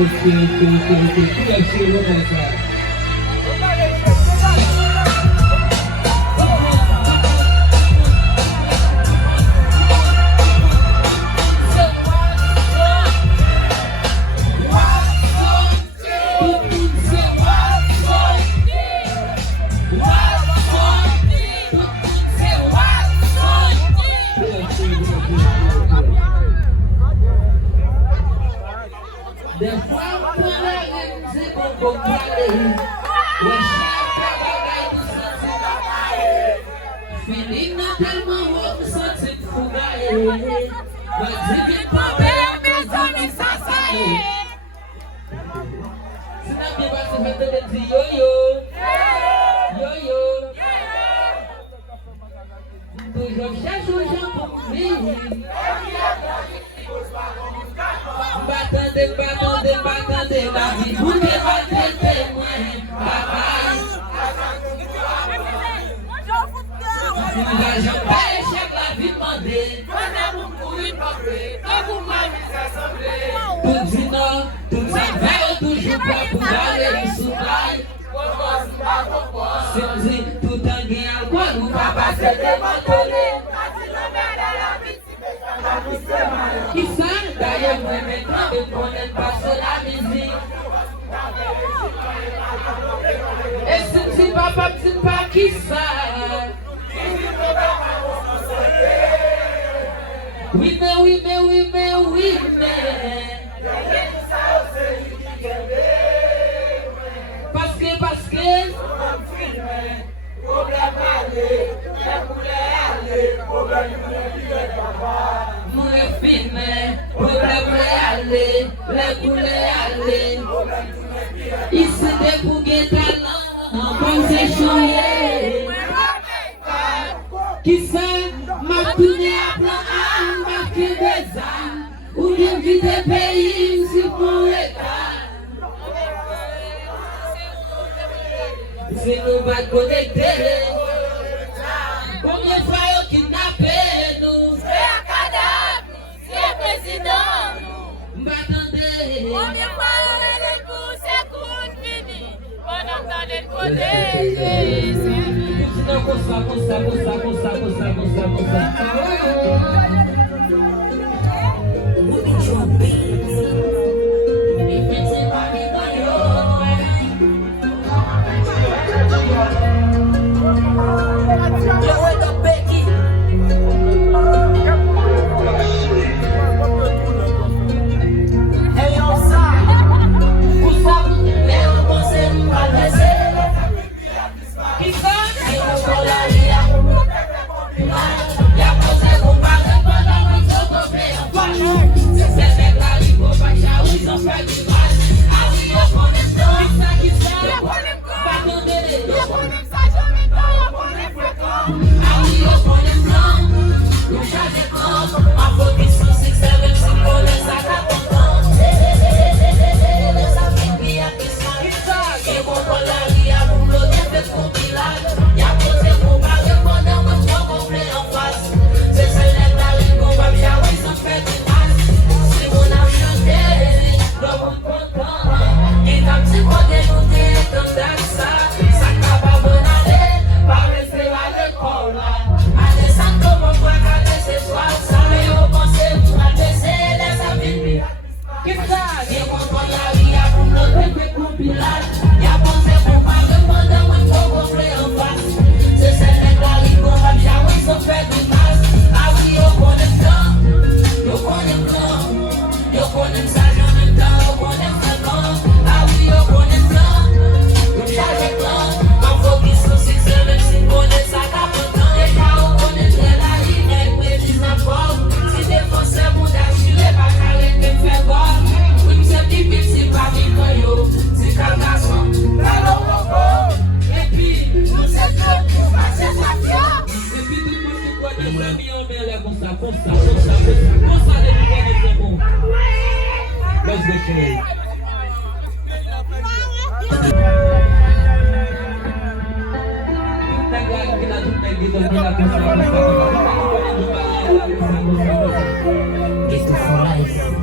Okay. Let's see it one more time. It's for life.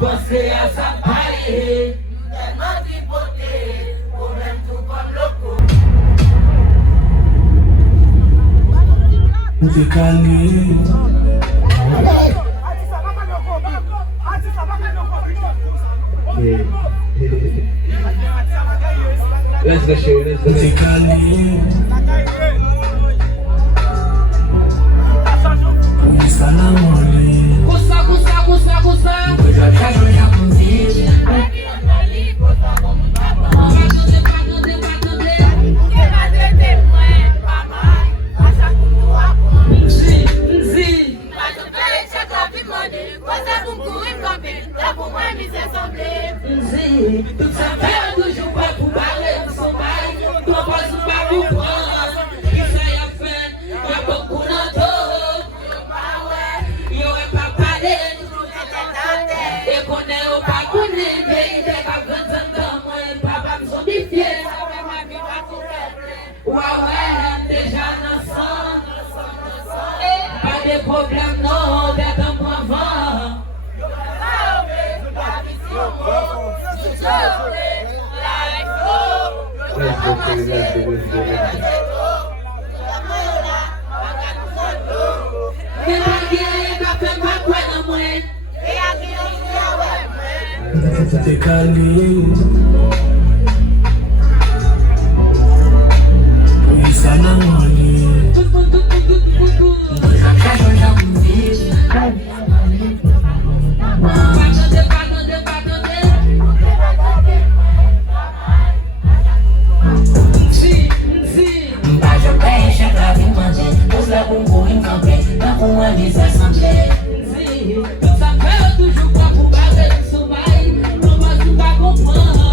Você essa parede, não te poder, o vento com louco. Let's go show, let's go. Tu sabia do Juba pro balé do Somai, tu após o babu isso aí é fé, eu é procurador, e eu é paparelho, e quando eu pago ninguém, pega cantando, mãe, papai, me sou de fiel, uau, é, deixa na sã, pas de problème, non, d'être un point avant. Tu sabia do Juba pro balé do Somai, tu mas tu tá comprando.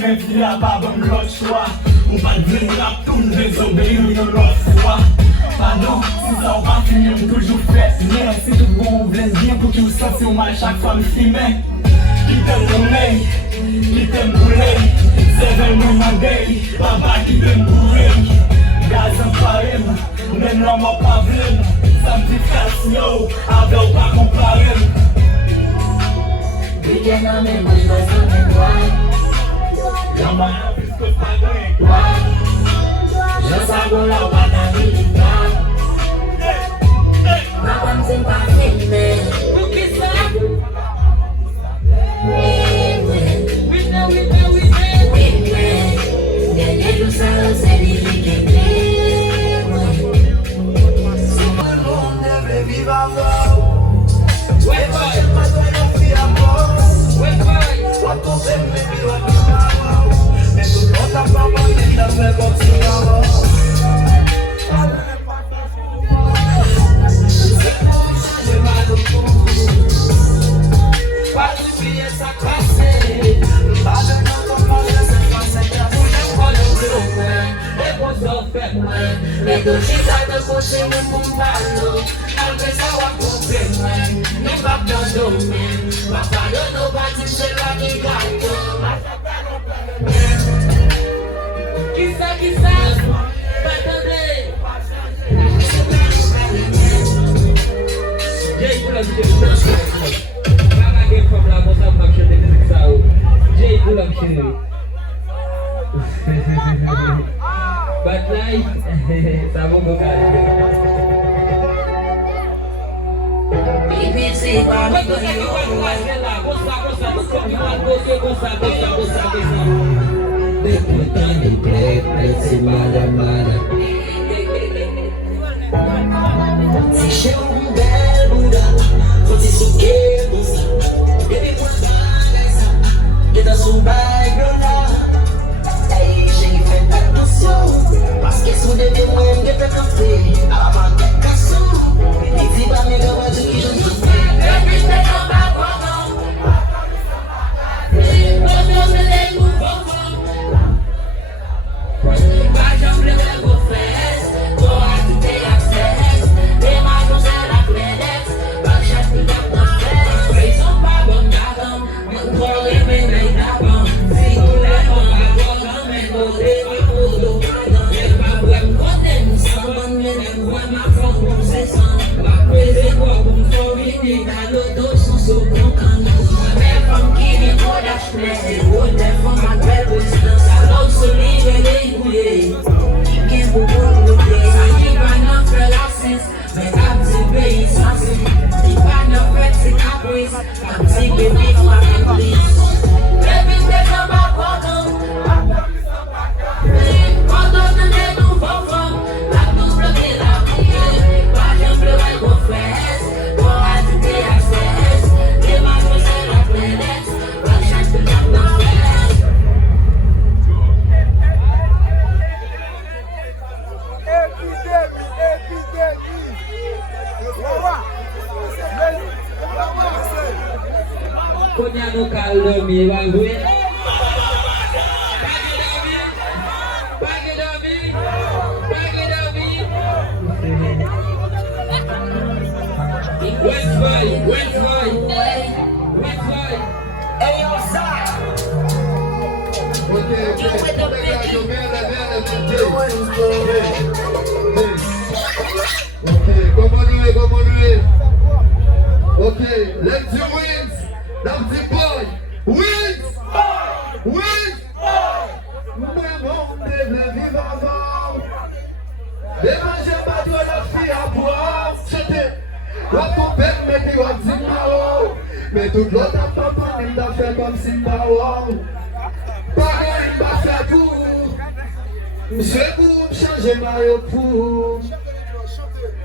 men fi a pa bon lot chwa. Ou pa dwen rap tou désobéir yon lot fwa. Pardon, si sa ou pa fini ou toujou fès men. Si tout bon ou vles bien pou ki ou santi ou mal chak fam fime. Ki tem rouley, ki tem bouley. Seven moun mandey, papa ki tem bourrey. Gaz an parem, men nan mou pa vlem. Sa m'dit kasyo, ave ou pa komparem. Weekend on me, much for something why? Yaman an piskos pa gwen. Why? Just a go la wata really bad. Mapam sing pa him me. Nego chita de coche me pumpalo, antes agua comprende, no va a dormir, papá no va a ser la que gato, quizás, perdone. Jay Bulam Shiri, Mama came from La Mosa Maksha de Sao, Jay Bulam Shiri. But life, sabong bukal. BBC Bami ko si mala. Si siya ang bel buda, kung si sukebo sa, baby kwa bagay sa, kita sumbay grona. Parce que sous des témoins, get a café, avant de casser. Et si pas mes gars, vas-y, qui je suis fait. Every step of my walk on. Bonjour, c'est les nouveaux femmes. Pas jamais les beaux fesses, pour ajouter accès. Les manos à la planète, pas chaque plus d'atmosphère. Ils sont pas bons d'avant, mais pour les ménages d'avant. Si vous les bons d'avant, mais vous les bons d'avant. Punya caldo mi bagui. Pagi Davi. West boy. Hey, yo, side. Okay, let's do wins. That's the boy. Wins. Maman devait vivre avant. Démanger pas toi la fille à boire. C'était. Quoi ton père met des wabs Zimbao. Mais toute l'autre a pas parlé d'affaires comme Zimbao. Pareil, m'a fait tout. Monsieur pour changer Mario pour.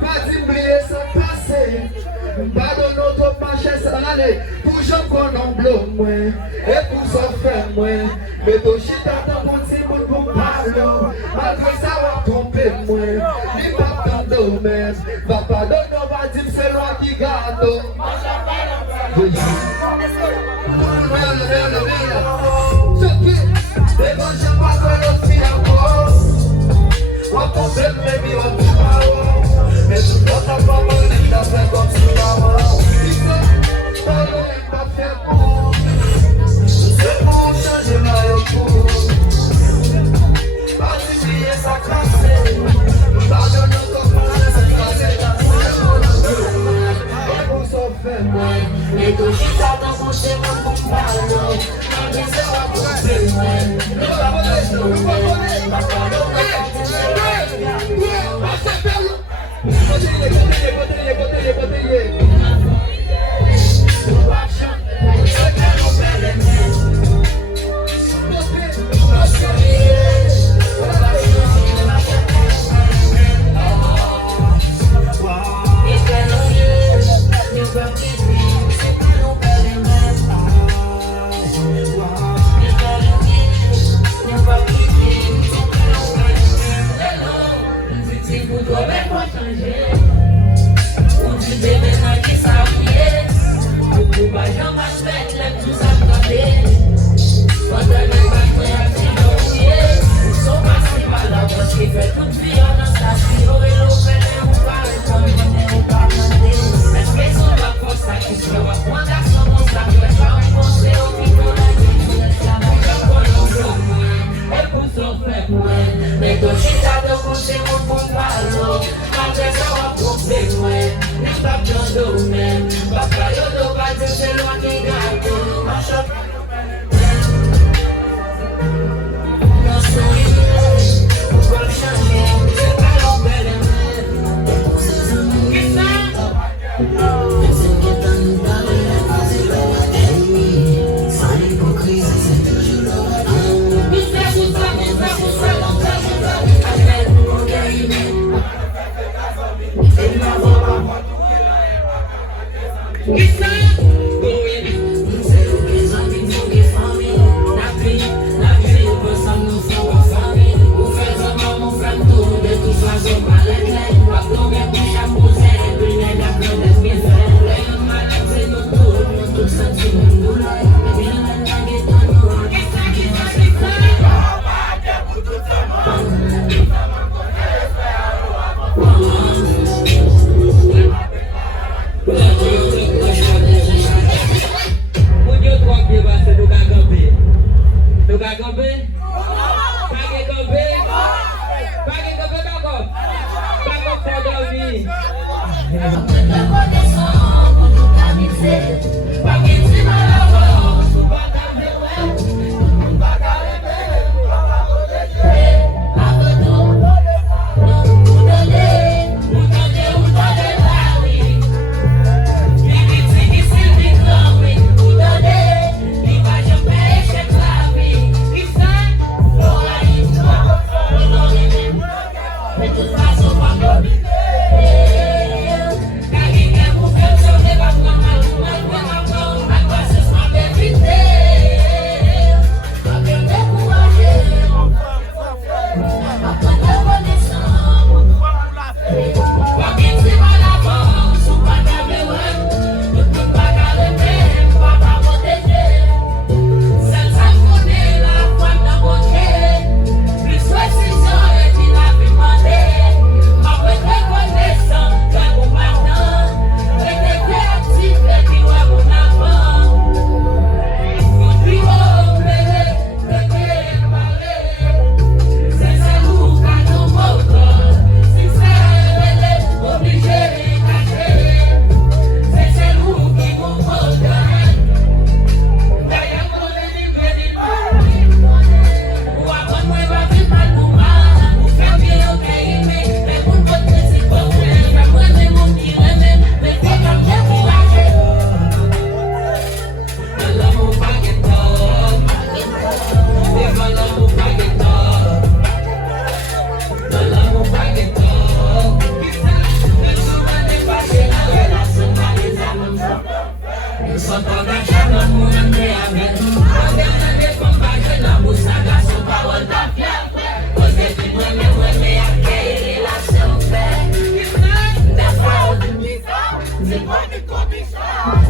Pas d'oublier ça passé. Pardonne notre marché sans l'année. Pour j'en qu'on en bleu moi. Et pour s'en faire moi. Mais ton shit attend mon petit monde pour parler. Malgré ça va tromper moi. Ni pas tant de merde. Va pas donner on va dire c'est loi qui garde. Moi Devanje pa kwe lot fi akor Wap kon bel baby wap di pa waw Men tout lot ap pa man nek da fe kom si la waw Dise, talo ek pa fe pou Se pou chanje la yo pou Pati biye sa klase Bagan yo kom pale se klase la se kon E pou so fe mwen E tou chita dan konse mwen pou palo Mwen se wap pou fe mwen E pa pone, pa palo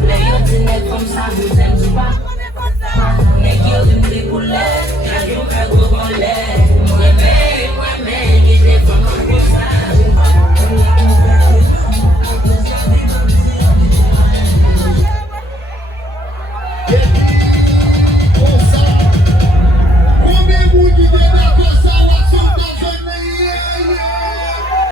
Le yo ti net kom sa, nou tem di pa. Nek yo di mli pou let.